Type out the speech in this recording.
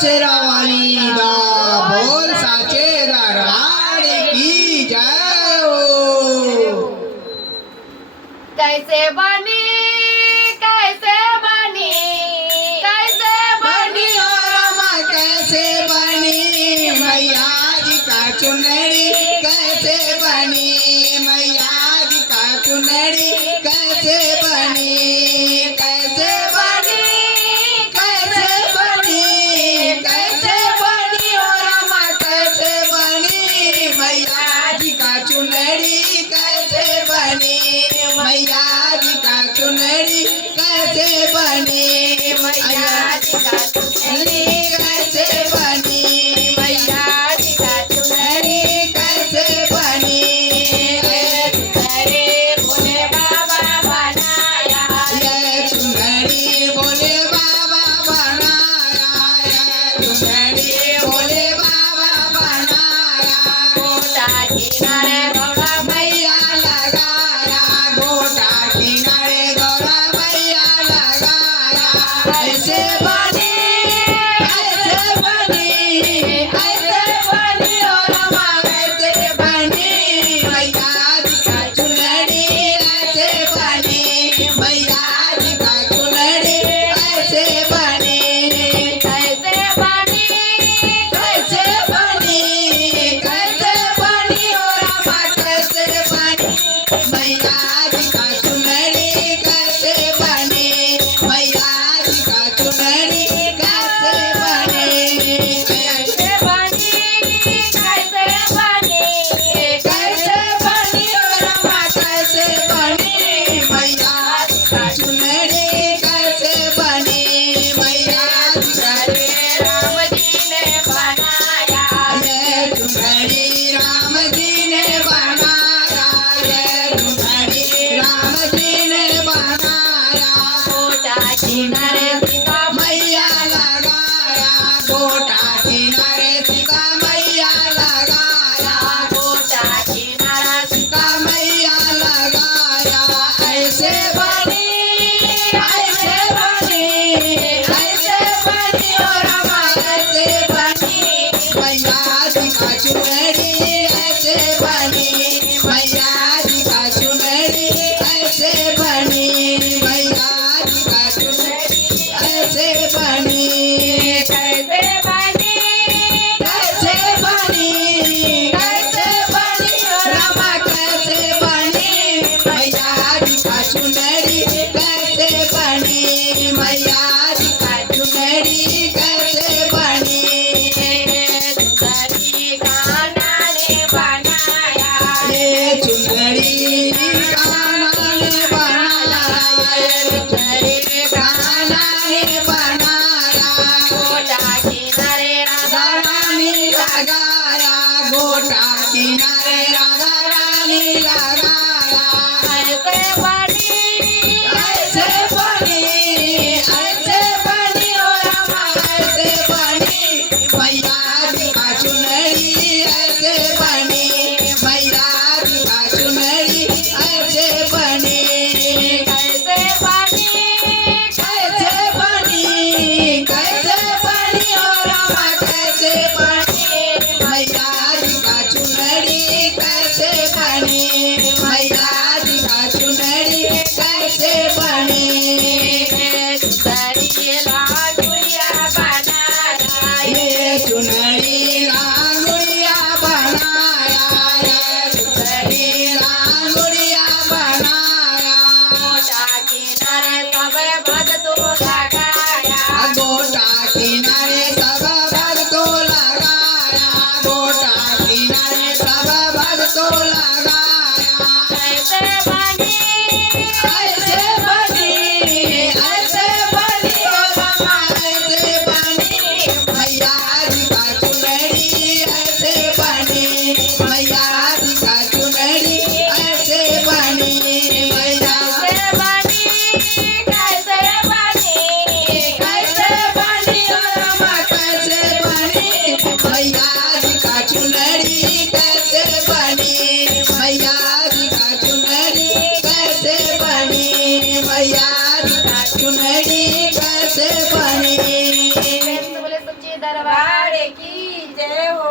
शेरावाली दा बोल साचे दरबार की जय हो। कैसे बनी कैसे बनी कैसे बनी ओ रमा कैसे बनी मैया जी का चुनरी कैसे बनी मैया जी का चुनरी कैसे बनी कैसे बनी कैसे बनी कैसे बनी ओ रमा कैसे बनी मैया जी का चुनरी कैसे बनी मैया जी का चुनरी कैसे बनी मैया जी का चुनरी कैसे बनी मैया जी का चुनरी कैसे बनी अरे भोले बाबा बनाया ये चुनरी बोले बाबा बनाया ये चुनरी बोले बाबा बनाया गोटा किनारे गौड़ा मैया लगाया गोटा किनारे गौरा मैया लगाया ऐसे बनी ऐसे बनी ओ रमा ऐसे बनी मैया जी का चुनरी ऐसे बनी मैया जी का चुनरी ऐसे बनी कैसे बनी कैसे बनी ओ रमा कैसे बनी मैया जी का चुनरी कैसे बनी मैया जी का चुनरी कैसे बनी कैसे बनी कैसे बनी कैसे बनी ओ रमा कैसे बनी मैया जी का चुनरी कैसे बनी मैया जी का राम जी ने बनाया ये चुनरी राम जी ने बनाया ये चुनरी राम जी ने बनाया गोटा किनारे सीता मैया लगाया गोटा किनारे सीता मैया लगाया गोटा किनारा सीता मैया लगाया ऐसे बनी ऐसे बनी ओ रमा ऐसे बनी मैया जी का चुनरी ऐसे बनी मैया जी का चुनरी ऐसे बनी मैया जी का चुनरी ऐसे बनी कैसे बनी कैसे बनी रमा कैसे बनी मैया जी का चुनरी कैसे बनी मैया जी का चुनरी कैसे बनी सुंदरी कान्हा ने बनाया ये चुनरी कान्हा ने बनाया ये चुनरी कान्हा ने बनाया गोटा किनारे राधा रानी लगाया गोटा किनारे राधा रानी लगाया कैसे बनी ऐसे बनी ओ रमा ऐसे बनी मैया जी का चुनरी ऐसे बनी मैया जी का चुनरी ऐसे बनी कैसे बनी कैसे बनी ओ रमा कैसे बनी मैया जी का चुनरी कैसे बनी मैया जी का चुनरी कैसे बनी सुंदरी लाडुरिया बनाया ये चुनरी लांगुड़िया बनाया ये चुनरी लांगुड़िया बनाया गोटा किनारे सब भगतों लगाया गोटा किनारे सब भक्तों लगाया गोटा किनारे सब भक्तों लगाया कैसे बनी ऐसे बनी ओ रमा ऐसे बनी मैया जी का चुनरी ऐसे बनी मैया जी का चुनरी ऐसे बनी मैया कैसे बनी कैसे बनी ओ रमा दरबार की जय हो।